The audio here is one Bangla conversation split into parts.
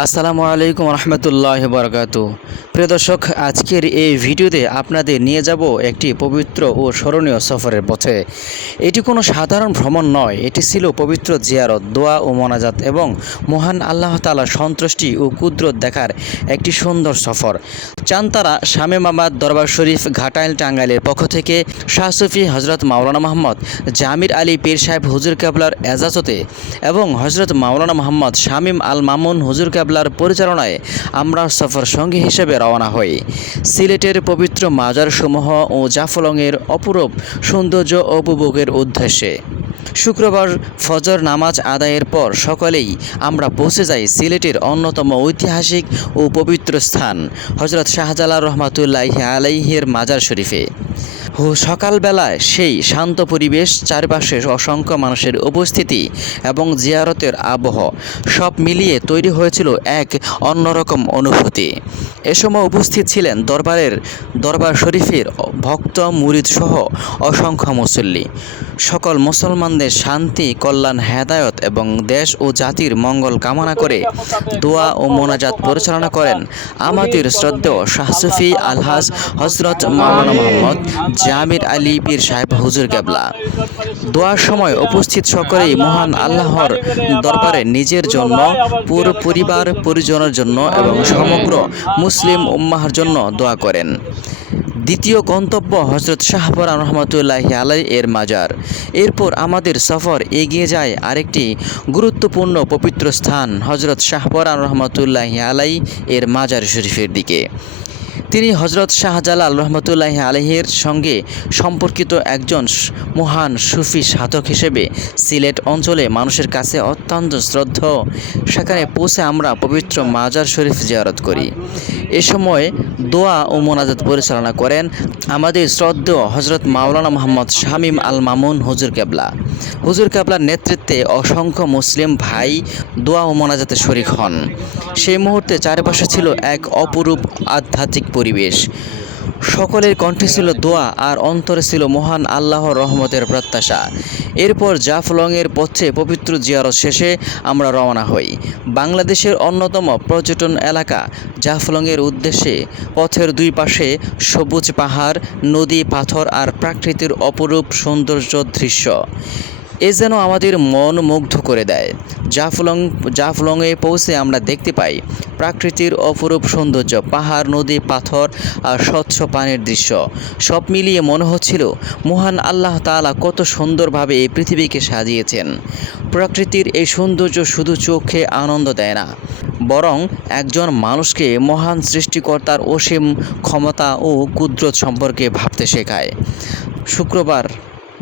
আসসালামু আলাইকুম রহমতুল্লাহ বরকাতু। প্রিয় দর্শক, আজকের এই ভিডিওতে আপনাদের নিয়ে যাব একটি পবিত্র ও স্মরণীয় সফরের পথে। এটি কোনো সাধারণ ভ্রমণ নয়, এটি ছিল পবিত্র জিয়ারত, দোয়া ও মোনাজাত এবং মহান আল্লাহ তাআলার সন্তুষ্টি ও কুদরত দেখার একটি সুন্দর সফর। চান্তারা শামেমাবাদ দরবার শরীফ ঘাটাইল টাঙ্গাইলের পক্ষ থেকে শাহ সুফি হজরত মাওলানা মোহাম্মদ জামির আলী পীর সাহেব হুজুর কেবলার এজাজতে এবং হজরত মাওলানা মোহাম্মদ শামীম আল মামুন হুজুর কেবলার পরিচালনায় আমরা সফর সঙ্গী হিসেবে রওনা হই সিলেটের পবিত্র মাজারসমূহ ও জাফলংয়ের অপরূপ সৌন্দর্য উপভোগের উদ্দেশ্যে। শুক্রবার ফজর নামাজ আদায়ের পর সকালেই আমরা পৌঁছে যাই সিলেটের অন্যতম ঐতিহাসিক ও পবিত্র স্থান হজরত শাহজালাল রহমাতুল্লাহি আলাইহির মাজার শরীফে। সকালবেলায় সেই শান্ত পরিবেশ, চারপাশে অসংখ্য মানুষের উপস্থিতি এবং জিয়ারতের আবহ সব মিলিয়ে তৈরি হয়েছিল এক অন্যরকম অনুভূতি। এ সময় উপস্থিত ছিলেন দরবার শরীফের ভক্ত মুরিদ সহ অসংখ্য মুসল্লি। সকল মুসলমানদের শান্তি, কল্যাণ, হেদায়ত এবং দেশ ও জাতির মঙ্গল কামনা করে দোয়া ও মোনাজাত পরিচালনা করেন আমাদের শ্রদ্ধেয় শাহ সুফি আলহাজ হজরত মাওলানা মোহাম্মদ জামির আলী পীর সাহেব হুজুর কেবলা। দোয়ার সময় উপস্থিত সকলেই মহান আল্লাহর দরবারে নিজের জন্য, পুরো পরিবার পরিজনের জন্য এবং সমগ্র মুসলিম উম্মাহর জন্য দোয়া করেন। দ্বিতীয় গন্তব্য হজরত শাহপরান রহমতুল্লাহি আলাই এর মাজার। এরপর আমাদের সফর এগিয়ে যায় আরেকটি গুরুত্বপূর্ণ পবিত্র স্থান হজরত শাহপরান রহমতুল্লাহি আলাই এর মাজার শরীফের দিকে। তিনি হজরত শাহজালাল রহমতুল্লাহি আলাইহির সঙ্গে সম্পর্কিত একজন মহান সুফি সাধক হিসেবে সিলেট অঞ্চলে মানুষের কাছে অত্যন্ত শ্রদ্ধেয়। সেখানে পৌঁছে আমরা পবিত্র মাজার শরীফ জিয়ারত করি। এ সময় দোয়া ও মোনাজাত পরিচালনা করেন আমাদের শ্রদ্ধেয় হজরত মাওলানা মোহাম্মদ শামীম আল মামুন হুজুর কেবলা। হুজুর কেবলার নেতৃত্বে অসংখ্য মুসলিম ভাই দোয়া ও মোনাজাতে শরীক হন। সেই মুহূর্তে চারপাশে ছিল এক অপরূপ আধ্যাত্মিক পরিবেশ। সকলের কণ্ঠে ছিল দোয়া আর অন্তরে ছিল মহান আল্লাহর রহমতের প্রত্যাশা। এরপর জাফলংয়ের পথে পবিত্র জিয়ারত শেষে আমরা রওনা হই বাংলাদেশের অন্যতম পর্যটন এলাকা জাফলংয়ের উদ্দেশ্যে। পথের দুই পাশে সবুজ পাহাড়, নদী, পাথর আর প্রাকৃতিক অপরূপ সৌন্দর্য দৃশ্য এ যেন আমাদের মন মুগ্ধ করে দেয়। জাফলংয়ে পৌঁছে আমরা দেখতে পাই প্রাকৃতির অপরূপ সৌন্দর্য, পাহাড়, নদী, পাথর আর স্বচ্ছ পানির দৃশ্য। সব মিলিয়ে মনে হচ্ছিল মহান আল্লাহ তাআলা কত সুন্দরভাবে এই পৃথিবীকে সাজিয়েছেন। প্রকৃতির এই সৌন্দর্য শুধু চোখে আনন্দ দেয় না, বরং একজন মানুষকে মহান সৃষ্টিকর্তার অসীম ক্ষমতা ও কুদরত সম্পর্কে ভাবতে শেখায়। শুক্রবার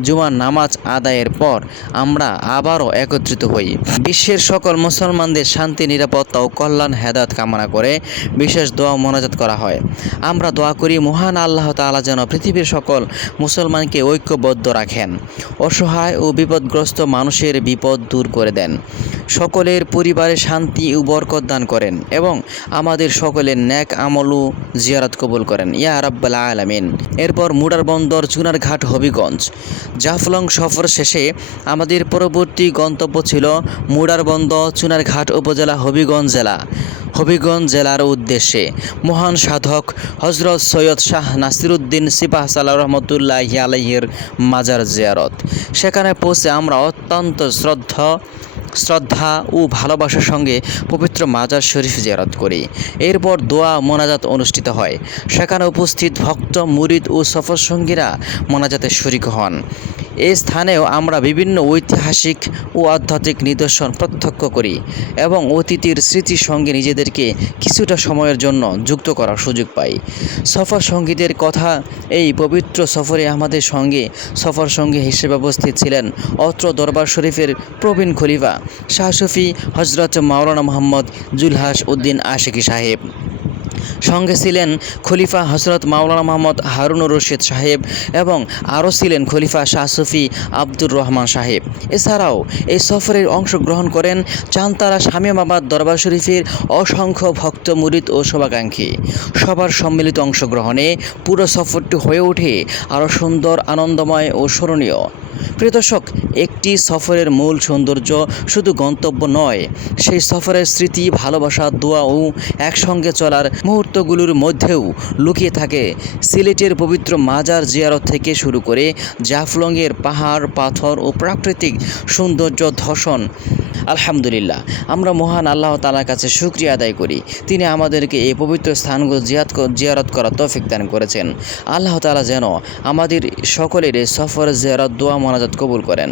জুমার নামাজ আদায়ের পর আমরা আবারও একত্রিত হই বিশ্বের সকল মুসলমানদের শান্তি, নিরাপত্তা ও কল্যাণ, হেদায়েত কামনা করে বিশেষ দোয়া মোনাজাত করা হয়। আমরা দোয়া করি মহান আল্লাহ তাআলা যেন পৃথিবীর সকল মুসলমানকে ঐক্যবদ্ধ রাখেন, অসহায় ও বিপদগ্রস্ত মানুষের বিপদ দূর করে দেন, সকলের পরিবারে শান্তি ও বরকত দান করেন এবং আমাদের সকলের নেক আমল ও জিয়ারত কবুল করেন ইয়া রাব্বাল আলামিন। এরপর মুডার বন্দর, চুনারঘাট, হবিগঞ্জ। জাফলং সফর শেষে আমাদের পরবর্তী গন্তব্য ছিল মুডার বন্দর, চুনারঘাট উপজেলা, হবিগঞ্জ জেলার উদ্দেশ্যে মহান সাধক হজরত সৈয়দ শাহ নাসিরউদ্দিন সিপাহসালাহ রহমতুল্লাহি আলাইহির মাজার জিয়ারত। সেখানে পৌঁছে আমরা অত্যন্ত শ্রদ্ধা ও ভালোবাসার সঙ্গে পবিত্র মাজার শরীফ জিয়ারত করি। এরপর দোয়া মোনাজাত অনুষ্ঠিত হয়। সেখানে উপস্থিত ভক্ত, মুরিদ ও সফর সঙ্গীরা মোনাজাতে শরীক হন। এই স্থানেও আমরা বিভিন্ন ঐতিহাসিক ও আধ্যাত্মিক নিদর্শন প্রত্যক্ষ করি এবং অতীতের স্মৃতির সঙ্গে নিজেদেরকে কিছুটা সময়ের জন্য যুক্ত করার সুযোগ পাই। সফর সঙ্গীদের কথা, এই পবিত্র সফরে আমাদের সফর সঙ্গী হিসেবে উপস্থিত ছিলেন অত্র দরবার শরীফের প্রবীণ খলিফা শাহ সুফি হজরত মাওলানা মোহাম্মদ জুলহাস উদ্দিন আশিকি সাহেব। সঙ্গে ছিলেন খলিফা হজরত মাওলানা মোহাম্মদ হারুনুর রশিদ সাহেব এবং আরও ছিলেন খলিফা শাহ সুফি আব্দুর রহমান সাহেব। এছাড়াও এই সফরে অংশগ্রহণ করেন চানতারা শামীমাবাদ দরবার শরীফের অসংখ্য ভক্ত মুরিদ ও শুভাকাঙ্ক্ষী। সবার সম্মিলিত অংশগ্রহণে পুরো সফরটি হয়ে ওঠে আরও সুন্দর, আনন্দময় ও স্মরণীয়। প্রিয় দর্শক, একটি সফরের মূল সৌন্দর্য শুধু গন্তব্য নয়, সেই সফরের স্মৃতি, ভালোবাসা, দোয়া ও একসঙ্গে চলার মুহূর্তগুলোর মধ্যেও লুকিয়ে থাকে সিলেটের পবিত্র মাজার জিয়ারত থেকে শুরু করে জাফলংয়ের পাহাড়, পাথর ও প্রাকৃতিক সৌন্দর্য দর্শন। আলহামদুলিল্লাহ, আমরা মহান আল্লাহ তাআলার কাছে শুকরিয়া আদায় করি, তিনি আমাদেরকে এই পবিত্র স্থানগুলো জিয়ারত করার তৌফিক দান করেছেন। আল্লাহ তাআলা যেন আমাদের সকলের এই সফর, জিয়ারত, দোয়া, মোনাজাত কবুল করেন।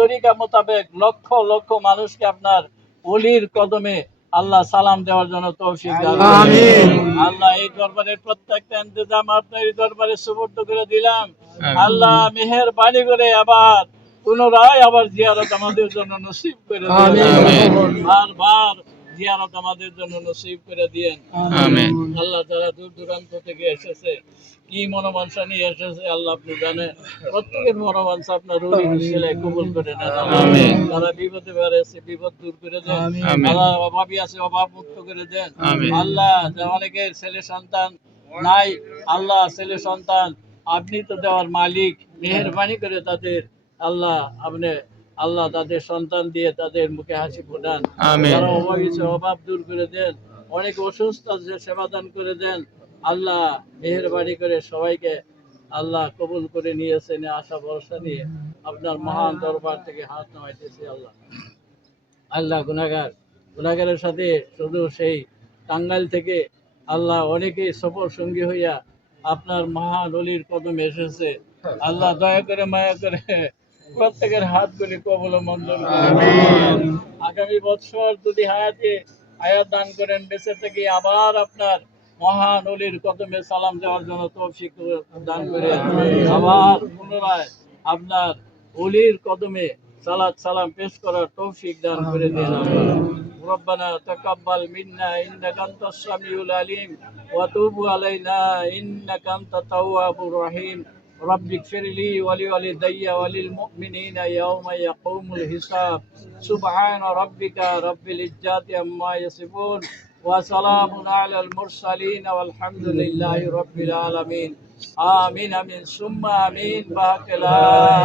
তরিকা মোতাবেক লক্ষ লক্ষ মানুষকে আপনার ওলির কদমে আল্লাহ সালাম দেওয়ার জন্য তৌফিক দান করুন। আমিন। আল্লাহ এই দরবারের প্রত্যেকটা ইন্তজাম আপনার এই দরবারে সুপর্দ করে দিলাম। আল্লাহ মেহেরবানি করে আবার পুনরায় আবার জিয়ারত আমাদের জন্য নসিব করে দিন। বারবার জিয়ারত আমাদের জন্য নসিব করে দিয়েন। আমিন। আল্লাহ, যারা দূর দূরান্ত থেকে এসেছে, কি মনোবাঞ্ছা নিয়ে এসেছে আল্লাহ আপনি জানেন। প্রত্যেকের মনোবাঞ্ছা আপনার রুহি উসিলায় কবুল করে নেন। আমিন। যারা বিপদে বেড়েছে বিপদ দূর করে দেন। যারা অভাবী আছে অভাব মুক্ত করে দেন। আল্লাহ, যারা অনেকের ছেলে সন্তান নাই, আল্লাহ ছেলে সন্তান আপনি তো দেওয়ার মালিক, মেহেরবানি করে তাদের আল্লাহ আপনি আল্লাহ তাদের সন্তান দিয়ে তাদের মুখে হাসি ফোটান। যারা অভাবী আছে অভাব দূর করে দেন। অনেক অসুস্থ আছে সেবা দান করে দেন। আল্লাহ মেহেরবানি করে সবাইকে আল্লাহ কবুল করে নিয়েছেন। আশা ভরসা নিয়ে আপনার মহান দরবার থেকে হাত নামাইতেছি। আল্লাহ আল্লাহ গুনাহগারের সাথে শুধু সেই টাঙ্গাইল থেকে আল্লাহ অনেকেই সফর সঙ্গী হইয়া আপনার মহান অলির কদমে এসেছে। আল্লাহ দয়া করে মায়া করে প্রত্যেকের হাতগুলি কবুল ও মঞ্জুর করুন। আগামী বছর যদি হায়াত দান করেন, বেঁচে থেকে আবার আপনার মহান অলির কদমে সালাম দেওয়ার জন্য তৌফিক দান করে আবার পুনরায় আপনার অলির কদমে সালাত সালাম পেশ করার তৌফিক দান করে দিন। রব্বানা তাকাব্বাল মিন্না ইন্নাকা আনতাস সামিউল আলিম ওয়া তুব আলাইনা ইন্নাকা আনতাত তাওয়াবুর রহিম। রব্বিক ফিরলি ওয়ালি ওয়ালিদাইয়া ওয়ালিল মুমিনিনা ইয়াওমা ইয়াকুমুল হিসাব। সুবহানা রাব্বিকা রাব্বিল ইজ্জাতি আম্মা ইয়াসিফুন ওয়া সালামুন আলাল মুরসালিন ওয়ালহামদুলিল্লাহি রাব্বিল আলামিন। আমিন আমিন সুম্মা আমিন। বাক লা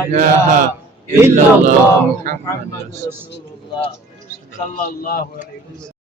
ইলাহা ইল্লাল্লাহ মুহাম্মাদুর রাসূলুল্লাহ সাল্লাল্লাহু আলাইহি ওয়াসাল্লাম।